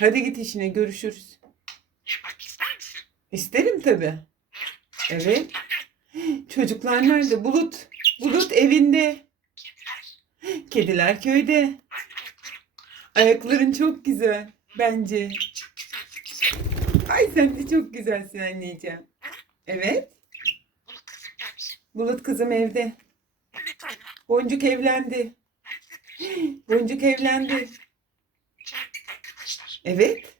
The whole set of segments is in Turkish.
Hadi git işine görüşürüz. Yemek ister misin? İsterim tabii. Evet. Çocuklar nerede? Bulut. Bulut evinde. Kediler. Kediler köyde. Ayakların çok güzel. Bence. Ay sen de çok güzelsin anneciğim. Evet. Bulut kızım evde. Boncuk evlendi. Boncuk evlendi. Evet.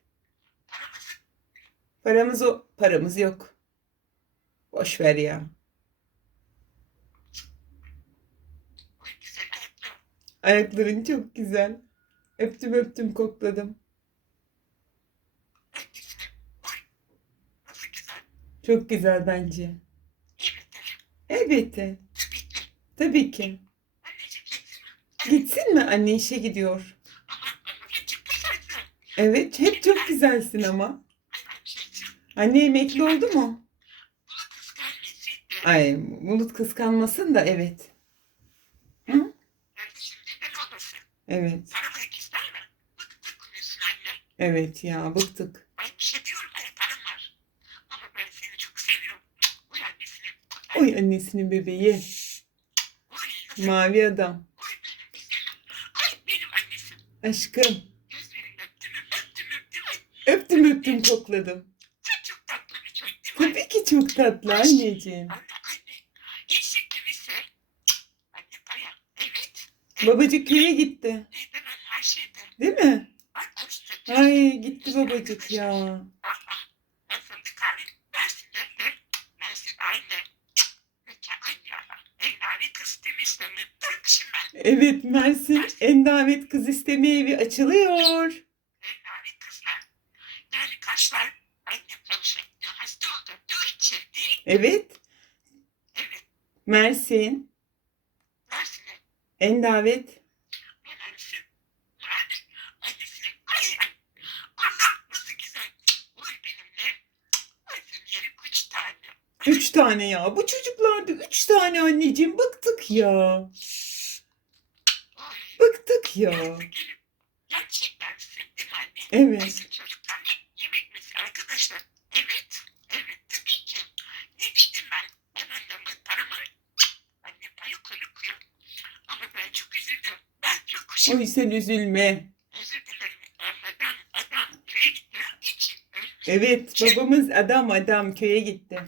Paramız o. Paramız yok. Boş ver ya. Ayakların çok güzel. Öptüm öptüm kokladım. Çok güzel bence. Elbette. Tabii ki. Gitsin mi? Anne işe gidiyor. Ama ama ne çok güzelsin. Evet, hep çok güzelsin ama. Anne emekli oldu mu? Ay, Bulut kıskanmasın da evet. Hı? Evet, evet ya bıktık. Oy annesinin bebeği. Mavi adam. Aşkım. Öptüm öptüm kokladım. Çok tatlı bir çocuk? Tabii ki çok tatlı anneciğim. Anne anne. Anne. Evet. Babacık köye gitti. Her şeyde. Değil mi? Ay gitti babacık ya. Ah ah. Ben fındık kahve. Versin anne. Kaşlar. Anne konuşayım. Hasta oldu. Dur için değil. Evet Evet. Mersin. Ay nasıl güzel. Uy benimle. Ay senin yerin üç tane. Üç tane ya. Bu çocuklarda üç tane anneciğim. Bıktık ya. Bıktık ya. Gerçekten sevdim anne. Evet. Bizim çocuklarla yemek mesela arkadaşlar. Evet. Evet tabii ki. Ne dedim ben? Ben annemle paramı. Anne payı koyuyor. Ama ben çok üzüldüm. Kuşum. Oy sen üzülme. Evet babamız adam adam köye gitti.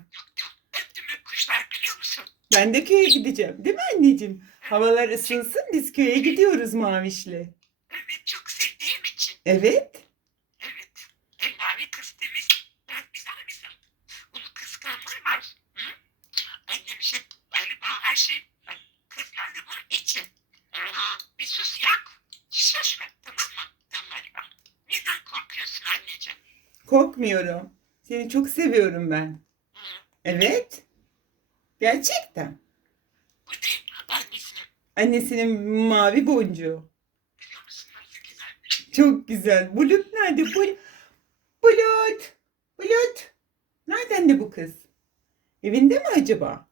Ben de köye gideceğim. Değil mi anneciğim? Havalar ısınsın biz köye gidiyoruz Maviş'le. Evet çok sevdiğim için. Evet. Bir sus ya. Şaşma tamam mı? Tamam. Neden korkuyorsun anneciğim? Korkmuyorum. Seni çok seviyorum ben. Hı? Evet. Gerçekten. Bu değil mi annesine? Annesinin mavi boncuğu. Çok güzel. Bulut nerede? Bul Bulut. Bulut. Nereden de bu kız? Evinde mi acaba?